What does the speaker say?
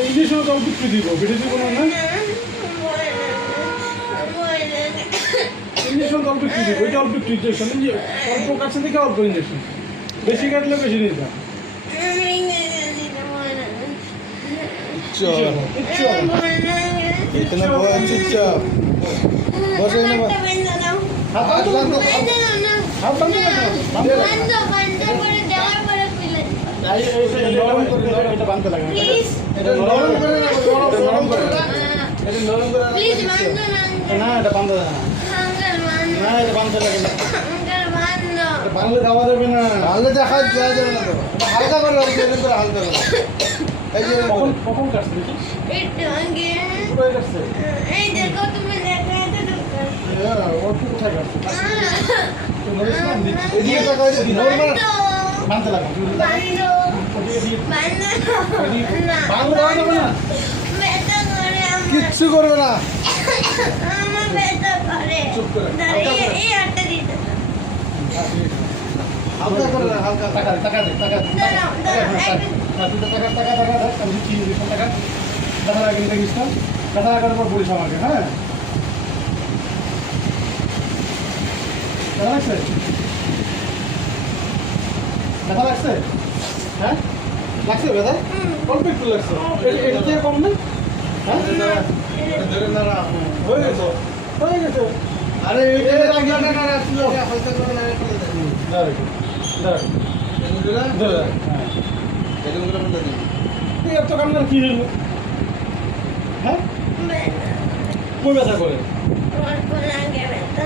injection তো অল্প দিব বেশি দিব না ইঞ্জেকশন তো অল্প দিব এটা অল্প ইঞ্জেকশন অল্প কাছে থেকে অল্প ইঞ্জেকশন বেশি কাটলে বেশি নিতে इतना बहुत चुपचाप बस है ना হালকা করে হালকা এই যে কখন কাটছে একটু আগে কোথায় কাটছে এই দেখো তুমি দেখো এটা ঢুকছে ওর কোথায় কাটছে তো নরমাল দিচ্ছি এদিকে তাকাই দিই নরমাল বানতে লাগা বান্দো বানতে যাবে না বেটা করে কিচ্ছু করবে না আমার বেটা করে চুপ করে এই হাতটা দিতে হালকা করে হালকা টাকা টাকা দে টাকা দে টাকা আমি কি দিই টাকা টাকা আগে দেখিস না টাকা লাগার পর বলিস আমাকে হ্যাঁ টাকা লাগছে টাকা লাগছে হ্যাঁ লাগছে দাদা অল্প একটু লাগছে এটা থেকে কম না হ্যাঁ ধরে না হয়ে গেছে হয়ে গেছে আরে এইটা আগে না না তুই হালকা করে না দাঁড়া দাঁড়া দাঁড়া হ্যাঁ এরকম করে বলতে দিই তুই এত কান্নার কি হলো হ্যাঁ কই ব্যথা করে আমার কোন আগে বেটা